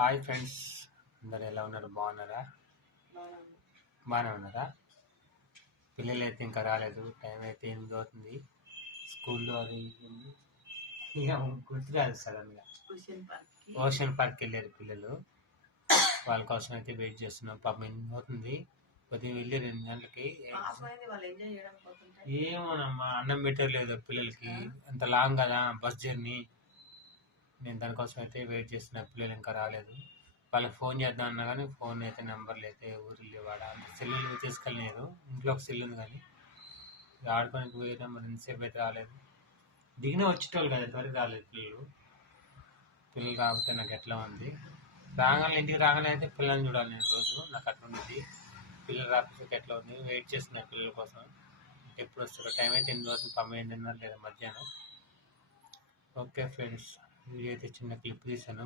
Hi friends, అందరు ఎలా ఉన్నారు? బాగున్నారా? బాగానే ఉన్నారా? పిల్లలు అయితే ఇంకా రాలేదు. టైం అయితే 8 అవుతుంది. స్కూల్లో అది ఇక గుర్తు రాదు సడన్గా. ఓషన్ పార్క్ వెళ్ళారు పిల్లలు. వాళ్ళ కోసం అయితే వెయిట్ చేస్తున్నాం. పాపం 8 అవుతుంది. కొద్దిగా వెళ్ళి 2 గంటలకి. ఏమోనమ్మా, అన్నం పెట్టలేదు పిల్లలకి. అంత లాంగ్ కదా బస్ జర్నీ. నేను దానికోసం అయితే వెయిట్ చేస్తున్నా. పిల్లలు ఇంకా రాలేదు. వాళ్ళకి ఫోన్ చేద్దాం అన్నా కానీ ఫోన్ అయితే నెంబర్లు అయితే ఊరు లేవాడ. సెల్లులు తీసుకెళ్ళలేదు. ఇంట్లో ఒక సెల్ ఉంది కానీ ఆడుకోనికి పోయినా మరి ఇంతసేపు అయితే రాలేదు. దిగిన వచ్చేటోళ్ళు కదా, త్వరగా రాలేదు పిల్లలు. పిల్లలు రాకపోతే నాకు ఎట్లా ఉంది. రాగానే ఇంటికి రాగానే అయితే పిల్లల్ని చూడాలి నేను రోజు. నాకు అట్లా ఉండేది. పిల్లలు రాకపోతే ఎట్లా ఉంది. వెయిట్ చేస్తున్నాను పిల్లల కోసం. ఎప్పుడు వస్తారో. టైం అయితే 8 అవుతుంది. 9:30 లేదా మధ్యాహ్నం. ఓకే ఫ్రెండ్స్, ఇది అయితే చిన్న క్లిప్ తీసాను.